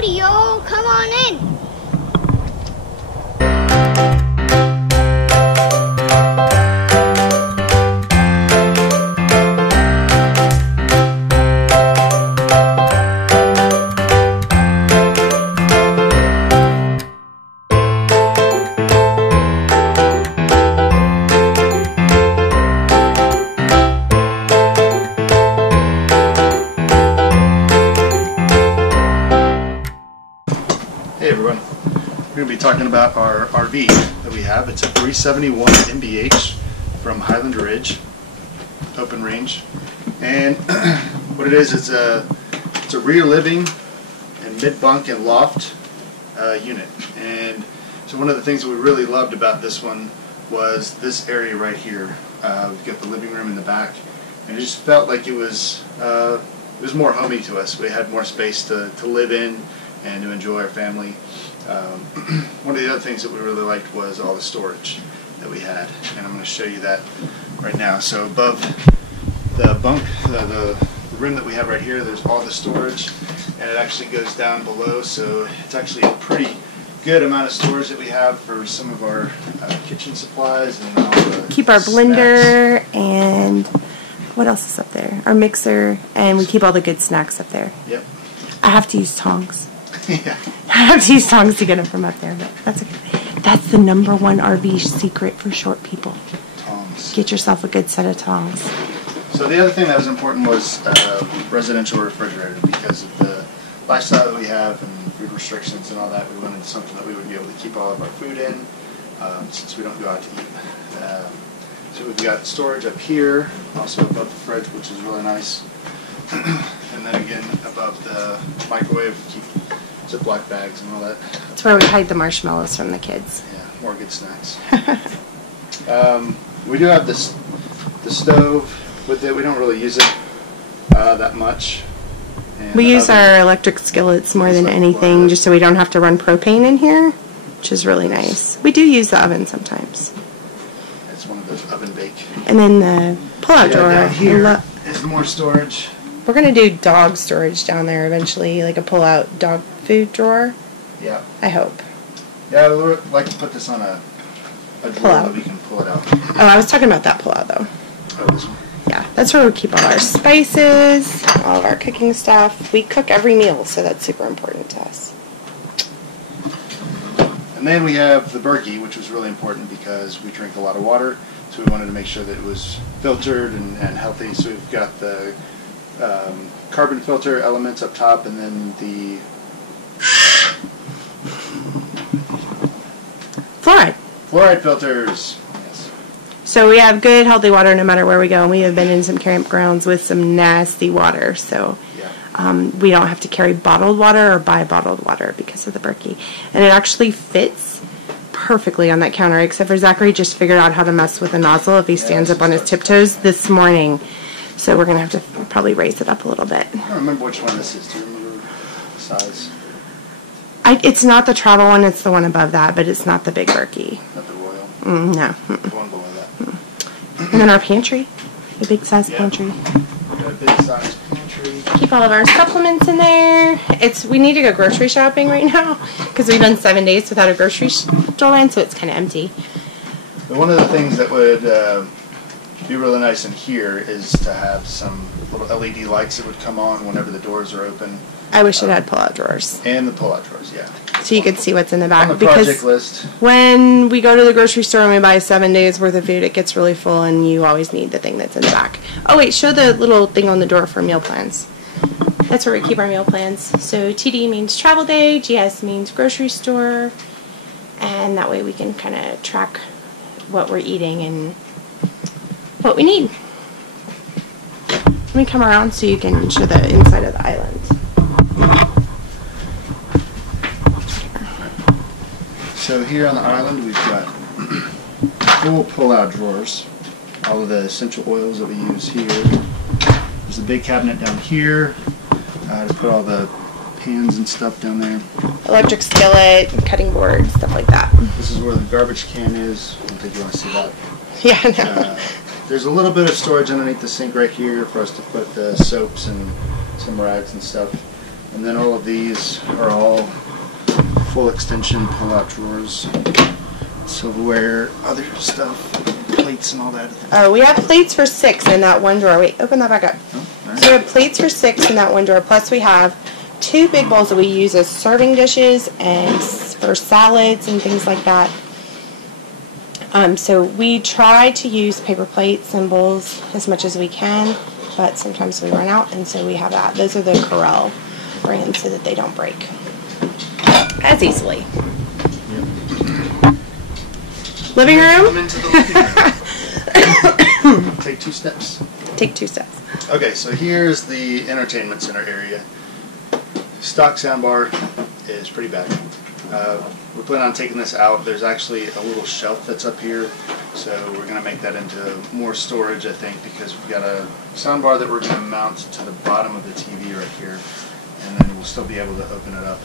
Howdy, y'all. Come on in. We're going to be talking about our RV that we have. It's a 371 MBH from Highland Ridge Open Range, and what it is, it's a rear living and mid-bunk and loft unit. And so one of the things that we really loved about this one was this area right here. We've got the living room in the back, and it just felt like it was more homey to us. We had more space to live in and to enjoy our family. One of the other things that we really liked was all the storage that we had, and I'm going to show you that right now. So above the bunk, the room that we have right here, there's all the storage, and it actually goes down below, so it's actually a pretty good amount of storage that we have for some of our kitchen supplies and all the keep our snacks. blender, and what else is up there? Our mixer, and we keep all the good snacks up there. Yep. I have to use tongs. Yeah. I have to use tongs to get them from up there, but that's okay. That's the #1 RV secret for short people. Tongs. Get yourself a good set of tongs. So the other thing that was important was residential refrigerator, because of the lifestyle that we have and food restrictions and all that. We wanted something that we would be able to keep all of our food in, since we don't go out to eat. So we've got storage up here, also above the fridge, which is really nice. And then again, above the microwave, keep Ziploc bags and all that. That's where we hide the marshmallows from the kids. Yeah, more good snacks. We do have the stove with it. We don't really use it that much. And We use our electric skillets more than anything, just so we don't have to run propane in here, which is really nice. We do use the oven sometimes. It's one of those oven bake. And then the pull-out drawer. Down here is more storage. We're going to do dog storage down there eventually, like a pull-out dog food drawer. Yeah. I hope. Yeah, we would like to put this on a drawer Pull-out. that we can pull it out. Oh, I was talking about that pull-out, though. Oh, this one? Yeah, that's where we keep all our spices, all of our cooking stuff. We cook every meal, so that's super important to us. And then we have the Berkey, which was really important because we drink a lot of water, so we wanted to make sure that it was filtered and healthy. So we've got the carbon filter elements up top, and then the fluoride filters. Yes. So we have good, healthy water no matter where we go. And we have been in some campgrounds with some nasty water, so we don't have to carry bottled water or buy bottled water because of the Berkey. And it actually fits perfectly on that counter, except for Zachary just figured out how to mess with the nozzle if he stands up on his tiptoes this morning. So we're going to have to probably raise it up a little bit. I don't remember which one this is. Do you remember the size? It's not the travel one, it's the one above that, but it's not the big Berkey. Not the Royal? No. The one below that. And then our pantry. A big size pantry. Got a big size pantry. Keep all of our supplements in there. We need to go grocery shopping right now because we've done 7 days without a grocery store in, so it's kind of empty. But one of the things that would be really nice in here is to have some little LED lights that would come on whenever the doors are open. I wish it had pull-out drawers. And the pull-out drawers, yeah. So you could see what's in the back. On the project list. When we go to the grocery store and we buy 7 days worth of food, it gets really full, and you always need the thing that's in the back. Oh wait, show the little thing on the door for meal plans. That's where we keep our meal plans. So TD means travel day, GS means grocery store, and that way we can kind of track what we're eating and what we need. Let me come around so you can show the inside of the island. So here on the island we've got full pull-out drawers. All of the essential oils that we use here. There's a big cabinet down here to put all the pans and stuff down there. Electric skillet, cutting board, stuff like that. This is where the garbage can is. I don't think you want to see that. Yeah, no. There's a little bit of storage underneath the sink right here for us to put the soaps and some rags and stuff. And then all of these are all full extension pull-out drawers, silverware, other stuff, plates and all that. Oh, we have plates for 6 in that one drawer. Wait, open that back up. Oh, all right. So we have plates for 6 in that one drawer. Plus we have 2 big bowls that we use as serving dishes and for salads and things like that. So we try to use paper plates and bowls as much as we can, but sometimes we run out, and so we have that. Those are the Corel brand so that they don't break as easily. Yep. Living room? Come into the living room. Take 2 steps. Take 2 steps. Okay, so here's the entertainment center area. Stock soundbar is pretty bad. We're planning on taking this out. There's actually a little shelf that's up here, so we're going to make that into more storage, I think, because we've got a soundbar that we're going to mount to the bottom of the TV right here, and then we'll still be able to open it up,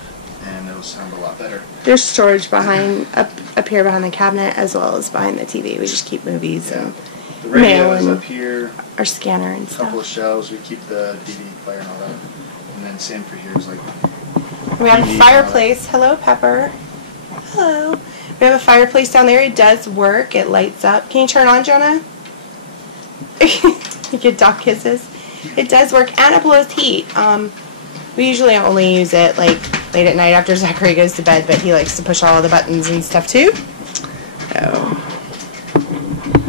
and it'll sound a lot better. There's storage behind up here behind the cabinet as well as behind the TV. We just keep movies and the radio mail is and up here. our scanner and A couple of stuff. shelves. We keep the DVD player and all that, and then same for here is like. We have a TV fireplace. Hello, Pepper. Hello. We have a fireplace down there. It does work. It lights up. Can you turn on, Jonah? You get dog kisses. It does work, and it blows heat. We usually only use it like late at night after Zachary goes to bed, but he likes to push all the buttons and stuff too. So,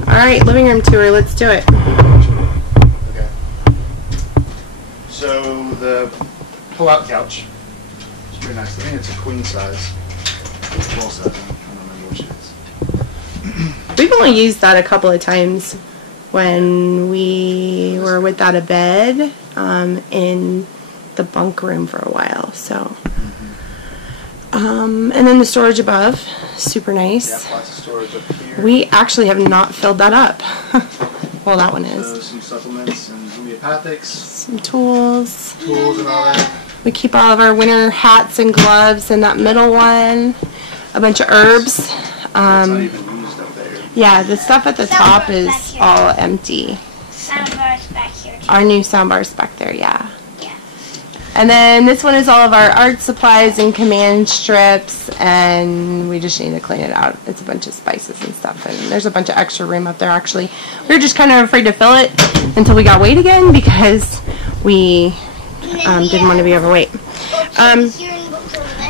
all right, living room tour. Let's do it. Okay. So the pull-out couch. It's pretty nice. I think it's a queen size. Full size. I don't remember which it is. We've only used that a couple of times when we were without a bed in the bunk room for a while. So, and then the storage above, super nice. Yeah, lots of storage up here. We actually have not filled that up. Well, that one So is. some supplements and homeopathics, Some tools. tools and all that. We keep all of our winter hats and gloves in that middle one. A bunch of herbs. It's not even used up there. Yeah, the stuff at the top is all empty. Soundbar's back here too. Our new soundbar's back there, yeah. Yeah. And then this one is all of our art supplies and command strips, and we just need to clean it out. It's a bunch of spices and stuff, and there's a bunch of extra room up there actually. We were just kind of afraid to fill it until we got weight again because we didn't want to be overweight.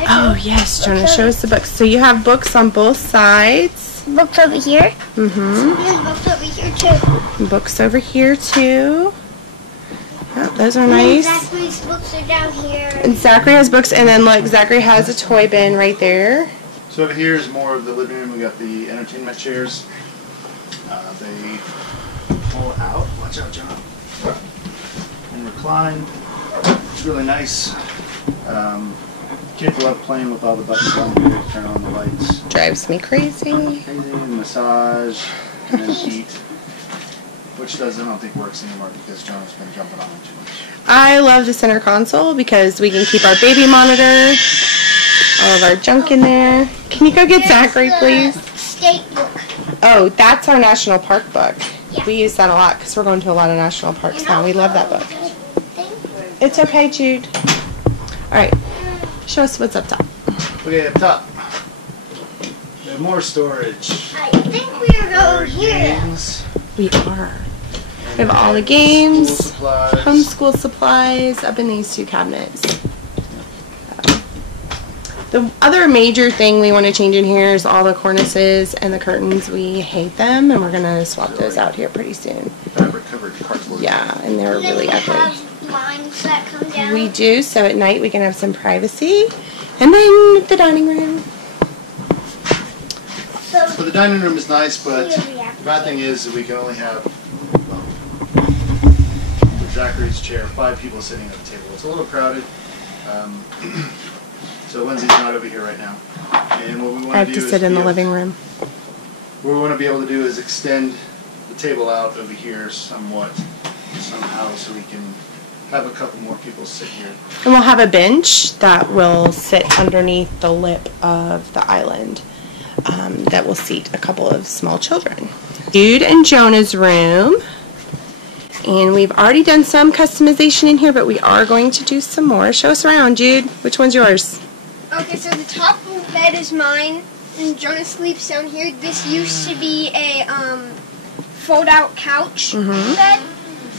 Oh yes, Jonah, show us the books. So you have books on both sides. Books over here. Mm-hmm. There's books over here too. Books over here too. Oh, those are And nice. Zachary's books are down here. And Zachary has books, and then look, Zachary has a toy bin right there. So over here is more of the living room. We got the entertainment chairs. They pull out. Watch out, John. And recline. It's really nice. Kids love playing with all the buttons on here to turn on the lights. Drives me crazy. Crazy, massage, and then heat. Which I don't think works anymore because Jonah's been jumping on it too much. I love the center console because we can keep our baby monitor, all of our junk in there. Can you go get Zachary, please? State book. Oh, that's our national park book. Yeah. We use that a lot because we're going to a lot of national parks now. We love that book. It's okay, Jude. All right, show us what's up top. Okay, up top. We have more storage. I think we are Our going here. Oh, games. We are. We have all the games, School supplies. homeschool supplies up in these 2 cabinets. The other major thing we want to change in here is all the cornices and the curtains. We hate them, and we're going to swap those out here pretty soon. Fabric covered cardboard. Yeah, and they're And then really we ugly. have blinds that come down. We do, so at night we can have some privacy. And then the dining room. So the dining room is nice, but the bad thing is that we can only have, with Zachary's chair, 5 people sitting at the table. It's a little crowded. So Lindsay's not over here right now. And what we want I have do to is sit in be the able- living room. What we want to be able to do is extend the table out over here somewhat, somehow, so we can have a couple more people sit here. And we'll have a bench that will sit underneath the lip of the island that will seat a couple of small children. Jude and Jonah's room. And we've already done some customization in here, but we are going to do some more. Show us around, Jude. Which one's yours? Okay, so the top bed is mine, and Jonah sleeps down here. This used to be a fold-out couch bed,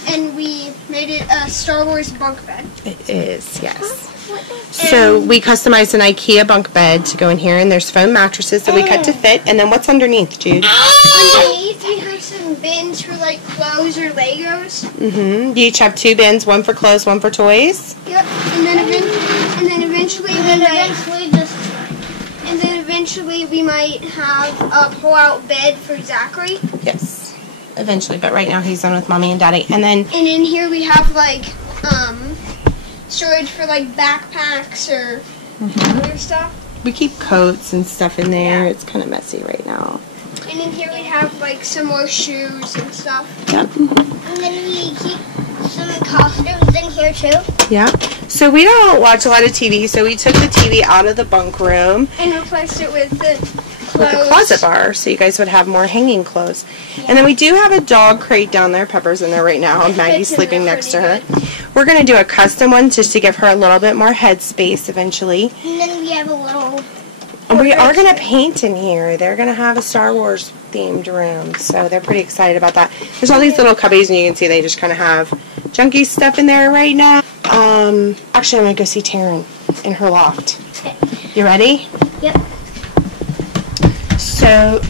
and we made it a Star Wars bunk bed. It is, yes. So we customized an IKEA bunk bed to go in here, and there's foam mattresses that we cut to fit. And then what's underneath, Jude? Underneath, we have some bins for like clothes or Legos. You each have 2 bins, one for clothes, one for toys. Yep, and then eventually we might have a pull-out bed for Zachary. Yes, eventually, but right now he's on with Mommy and Daddy. And in here we have like storage for like backpacks or other stuff. we keep coats and stuff in there. It's kind of messy right now. And in here we have like some more shoes and stuff. Yep. And then we keep some costumes in here too. Yeah. So we don't watch a lot of TV, so we took the TV out of the bunk room And replaced it with the with the closet bar, so you guys would have more hanging clothes. And then we do have a dog crate down there. Pepper's in there right now. Maggie's sleeping next to her. We're going to do a custom one just to give her a little bit more head space eventually. And then we have a little... And we are going to paint in here. They're going to have a Star Wars themed room, so they're pretty excited about that. There's all these little cubbies, and you can see they just kind of have junky stuff in there right now. Actually, I'm going to go see Taryn in her loft. Okay. You ready? Yep. So,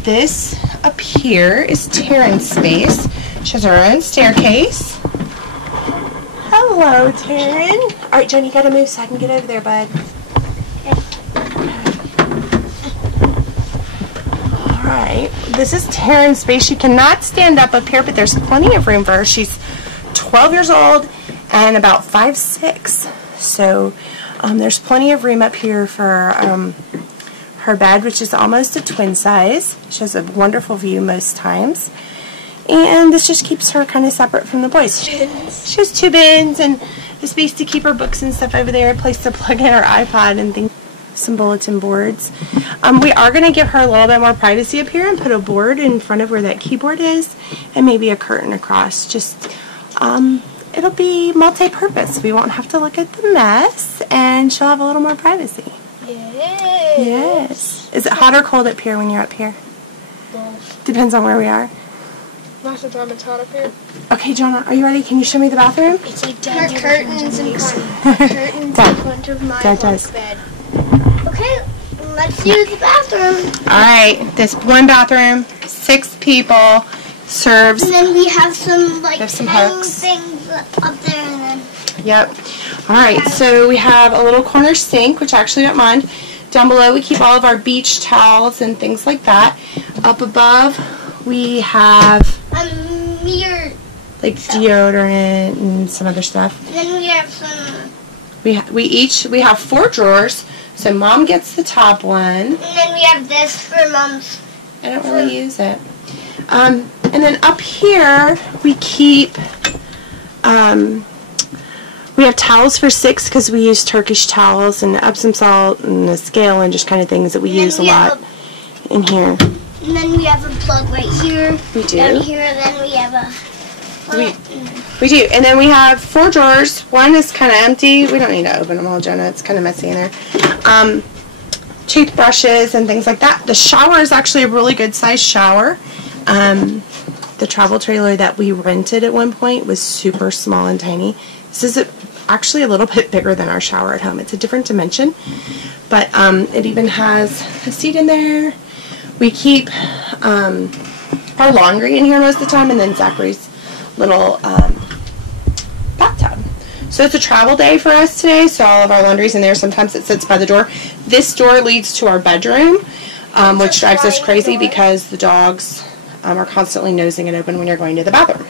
this up here is Taryn's space. She has her own staircase. Hello, Taryn. All right, Jen, you got to move so I can get over there, bud. Alright, this is Taryn's space. She cannot stand up here, but there's plenty of room for her. She's 12 years old and about 5'6". So there's plenty of room up here for her bed, which is almost a twin size. She has a wonderful view most times. And this just keeps her kind of separate from the boys. She has 2 bins and a space to keep her books and stuff over there, a place to plug in her iPod and things. Some bulletin boards. We are going to give her a little bit more privacy up here and put a board in front of where that keyboard is and maybe a curtain across. Just, it'll be multi-purpose. We won't have to look at the mess and she'll have a little more privacy. Yes. Yes. Is it hot or cold up here when you're up here? Both. Depends on where we are. Most of the time it's hot up here. Okay, Jonah, are you ready? Can you show me the bathroom? It's like Her curtains in front. Curtains in front of my Dad does. bunk bed. Okay, let's use the bathroom. Alright, this one bathroom, 6 people, serves. And then we have some like There's some hanging hooks. things up there and then... Yep. Alright, so we have a little corner sink, which I actually don't mind. Down below we keep all of our beach towels and things like that. Up above we have A mirror. like deodorant and some other stuff. And then we have some... We have 4 drawers. So Mom gets the top one. And then we have this for Mom's... I don't really use it. And then up here we keep, we have towels for 6 because we use Turkish towels and Epsom salt and the scale and just kind of things that we use a lot in here. And then we have a plug right here. We do. Down here, and then we have a... We do. And then we have 4 drawers. One is kind of empty. We don't need to open them all, Jonah. It's kind of messy in there. Toothbrushes and things like that. The shower is actually a really good size shower. The travel trailer that we rented at one point was super small and tiny. This is actually a little bit bigger than our shower at home. It's a different dimension. But it even has a seat in there. We keep our laundry in here most of the time, and then Zachary's little bathtub. So it's a travel day for us today, so all of our laundry's in there. Sometimes it sits by the door. This door leads to our bedroom, which drives us crazy because the dogs are constantly nosing it open when you're going to the bathroom.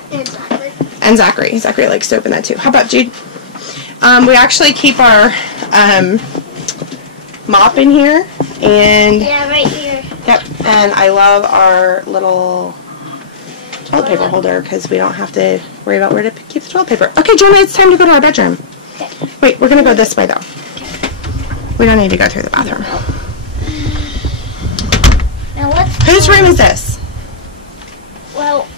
And Zachary. Zachary likes to open that too. How about Jude? We actually keep our mop in here. And Yeah, right here. yep, and I love our little toilet paper holder because we don't have to worry about where to keep the toilet paper. Okay, Jonah, it's time to go to our bedroom. Okay. Wait, we're going to go this way, though. We don't need to go through the bathroom. Now let's... Whose room is this? Well,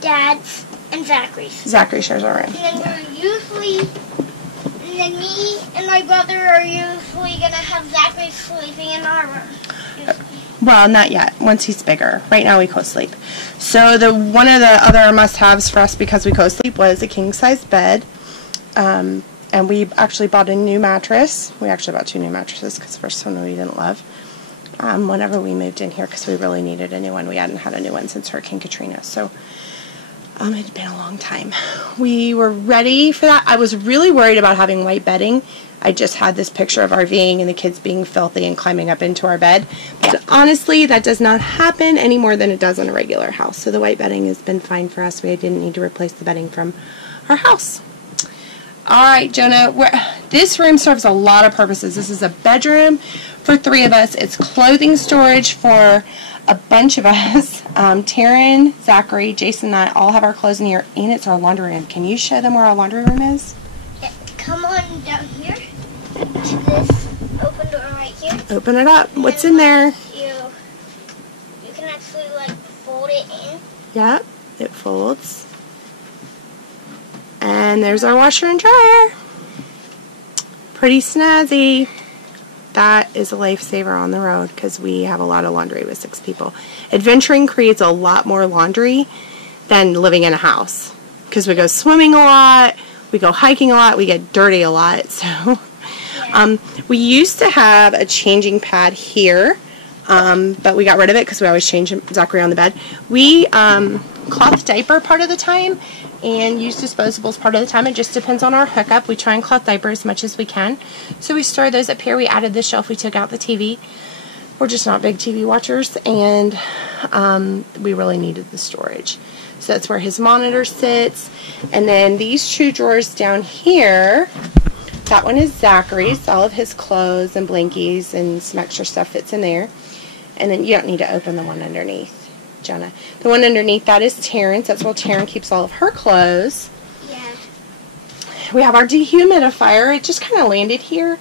Dad's, and Zachary's. Zachary shares our room. And then we're usually, and then me and my brother are usually gonna have Zachary sleeping in our room. Well, not yet. Once he's bigger. Right now we co-sleep. So one of the other must-haves for us because we co-sleep was a king-size bed. And we actually bought a new mattress. We actually bought 2 new mattresses because the first one we didn't love. Whenever we moved in here because we really needed a new one. We hadn't had a new one since Hurricane Katrina. So it had been a long time. We were ready for that. I was really worried about having white bedding. I just had this picture of RVing and the kids being filthy and climbing up into our bed. But honestly, that does not happen any more than it does in a regular house. So the white bedding has been fine for us. We didn't need to replace the bedding from our house. All right, Jonah, this room serves a lot of purposes. This is a bedroom for 3 of us. It's clothing storage for a bunch of us. Taryn, Zachary, Jason, and I all have our clothes in here, and it's our laundry room. Can you show them where our laundry room is? Yeah, come on down here to this open door right here. Open it up. What's in there? You can actually like fold it in. Yep, it folds. And there's our washer and dryer. Pretty snazzy. That is a lifesaver on the road because we have a lot of laundry with 6 people. Adventuring creates a lot more laundry than living in a house because we go swimming a lot, we go hiking a lot, we get dirty a lot. So we used to have a changing pad here, but we got rid of it because we always change Zachary on the bed. We cloth diaper part of the time and use disposables part of the time. It just depends on our hookup. We try and cloth diaper as much as we can. So we store those up here. We added this shelf. We took out the TV. We're just not big TV watchers, and we really needed the storage. So that's where his monitor sits. And then these 2 drawers down here, that one is Zachary's. All of his clothes and blankies and some extra stuff fits in there. And then you don't need to open the one underneath, Jonah. The one underneath that is Taryn's. That's where Taryn keeps all of her clothes. Yeah. We have our dehumidifier. It just kind of landed here.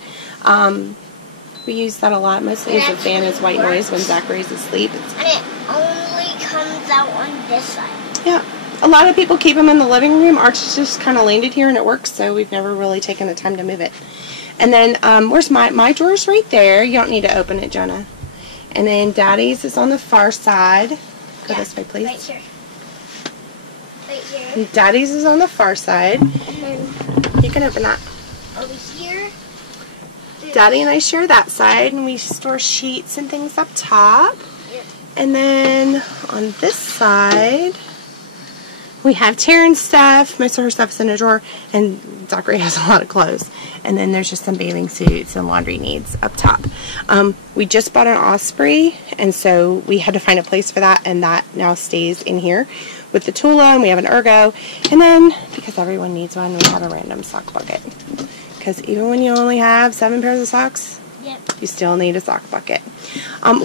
We use that a lot, mostly as a fan as white noise when Zachary's asleep. And it only comes out on this side. Yeah. A lot of people keep them in the living room. Ours just kind of landed here and it works, so we've never really taken the time to move it. And then, where's my drawer's right there. You don't need to open it, Jonah. And then Daddy's is on the far side. Go this way, please. Right here. Right here. And Daddy's is on the far side. And then You can open that. over here. Daddy and I share that side, and we store sheets and things up top. Yep. And then on this side, we have Taryn's stuff. Most of her stuff is in a drawer, and Zachary has a lot of clothes. And then there's just some bathing suits and laundry needs up top. We just bought an Osprey, and so we had to find a place for that, and that now stays in here with the Tula, and we have an Ergo. And then, because everyone needs one, we have a random sock bucket. Because even when you only have 7 pairs of socks, Yep. you still need a sock bucket.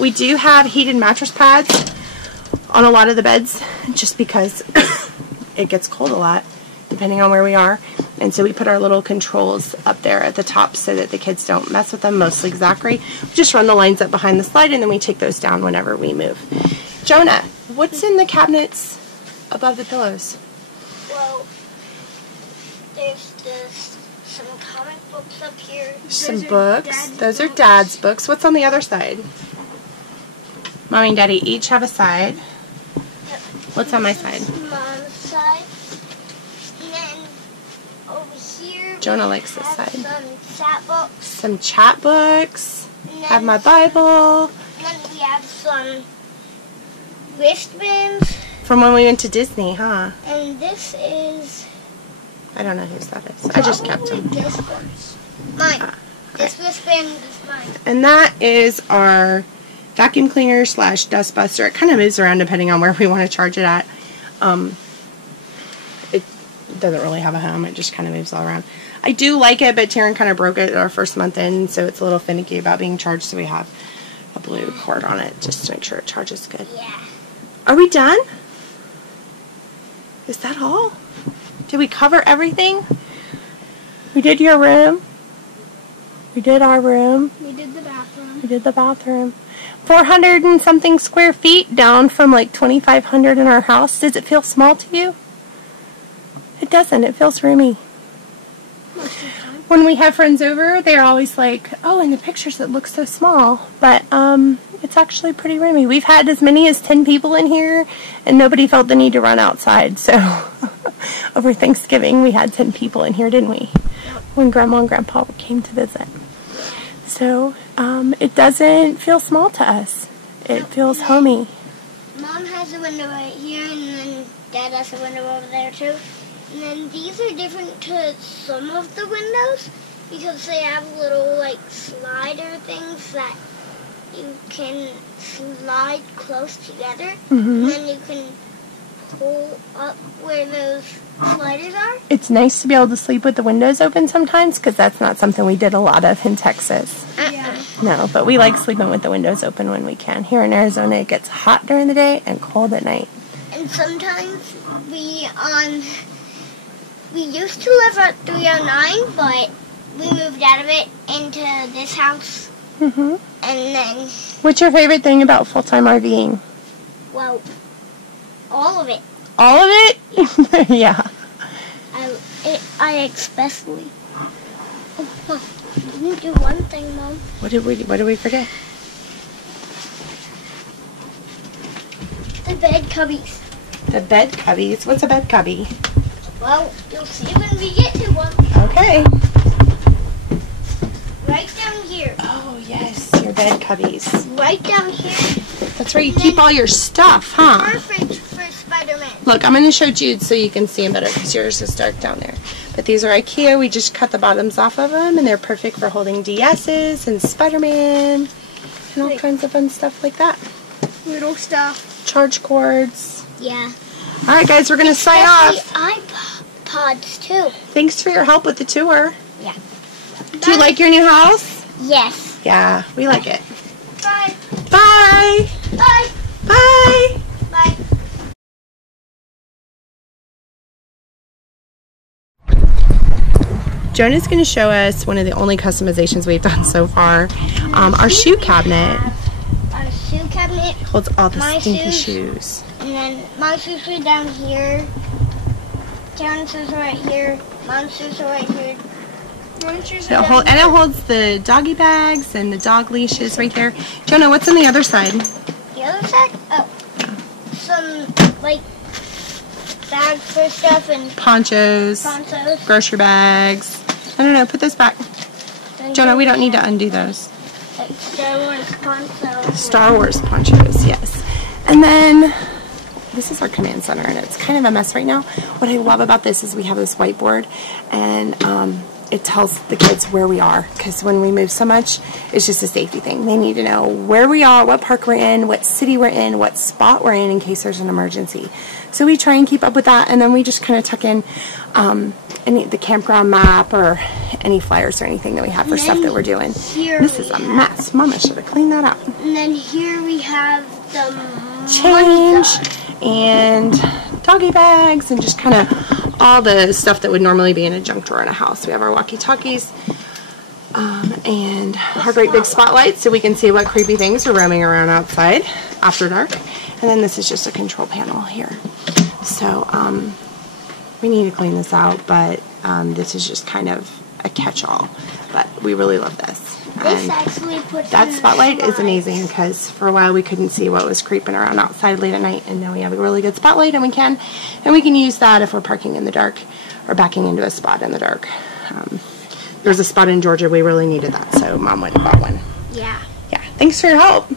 We do have heated mattress pads on a lot of the beds, just because it gets cold a lot, depending on where we are. And so we put our little controls up there at the top so that the kids don't mess with them, mostly Zachary. We just run the lines up behind the slide, and then we take those down whenever we move. Jonah, what's in the cabinets above the pillows? Well, there's some comic books up here. Some books. Those are Dad's books. What's on the other side? Mommy and Daddy each have a side. Yep. What's on my side? Mom's side. And then over here, Jonah we likes this have side. some chat books. Some chat books. And Have then- my Bible. And then we have some wristbands. From when we went to Disney, huh? And this is I don't know whose that is. I just kept probably them. this one's mine. This wristband is mine. And that is our vacuum cleaner / dust buster. It kind of moves around depending on where we want to charge it at. It doesn't really have a home. It just kind of moves all around. I do like it, but Taryn kind of broke it our first month in, so it's a little finicky about being charged, so we have a blue cord on it just to make sure it charges good. Yeah. Are we done? Is that all? Did we cover everything? We did your room. We did our room. We did the bathroom. We did the bathroom. 400 and something square feet, down from like 2,500 in our house. Does it feel small to you? It doesn't. It feels roomy. Most of the time. When we have friends over, they're always like, oh, in the pictures it looks so small. But it's actually pretty roomy. We've had as many as 10 people in here, and nobody felt the need to run outside. So over Thanksgiving, we had 10 people in here, didn't we? When Grandma and Grandpa came to visit. So it doesn't feel small to us. It feels homey. Mom has a window right here, and then Dad has a window over there too. And then these are different to some of the windows because they have little like slider things that you can slide close together, and then you can pull up where those sliders are. It's nice to be able to sleep with the windows open sometimes because that's not something we did a lot of in Texas. Yeah. No, but we like sleeping with the windows open when we can. Here in Arizona, it gets hot during the day and cold at night. And sometimes we used to live at 309, but we moved out of it into this house. And then, What's your favorite thing about full-time RVing? well, all of it. All of it? Yeah. I especially. Oh, Mom, I didn't do one thing, Mom. What did we forget? The bed cubbies. The bed cubbies. What's a bed cubby? Well, you'll see when we get to one. Okay. Right down here. Oh, yes, your bed cubbies. Right down here. That's where you keep all your stuff, huh? Perfect for Spider-Man. Look, I'm going to show Jude so you can see them better because yours is dark down there. But these are IKEA. We just cut the bottoms off of them, and they're perfect for holding DS's and Spider-Man and all kinds of fun stuff like that. Little stuff. Charge cords. Yeah. All right, guys, we're going to sign off. iPods, too. Thanks for your help with the tour. Yeah. Do you like your new house? Yes. Yeah, we like it. Bye. Bye. Bye. Bye. Bye. Jonah's going to show us one of the only customizations we've done so far. Our shoe cabinet Our shoe cabinet. holds all the My stinky shoes. shoes. And then my shoes are down here. Taryn's shoes are right here. Mom's shoes are right here. And it holds the doggy bags and the dog leashes right there. Jonah, what's on the other side? The other side? Oh. Some, like, bags for stuff and Ponchos, ponchos. grocery bags. I don't know, put those back. Then Jonah, we don't need to undo those. like Star Wars ponchos. Star Wars ponchos, yes. And then this is our command center, and it's kind of a mess right now. What I love about this is we have this whiteboard, and it tells the kids where we are, because when we move so much, it's just a safety thing. They need to know where we are, what park we're in, what city we're in, what spot we're in case there's an emergency. So we try and keep up with that, and then we just kind of tuck in the campground map or any flyers or anything that we have for stuff that we're doing. This is a mess. Mama should have cleaned that up. And then here we have the Change and doggy bags and just kind of all the stuff that would normally be in a junk drawer in a house. We have our walkie-talkies and our great big spotlights so we can see what creepy things are roaming around outside after dark. And then this is just a control panel here. So we need to clean this out, but this is just kind of a catch-all. But we really love this. This actually puts That in the spotlight is slide. amazing because for a while we couldn't see what was creeping around outside late at night, and now we have a really good spotlight, and we can use that if we're parking in the dark or backing into a spot in the dark. There was a spot in Georgia we really needed that, so Mom went and bought one. Yeah. Yeah. Thanks for your help.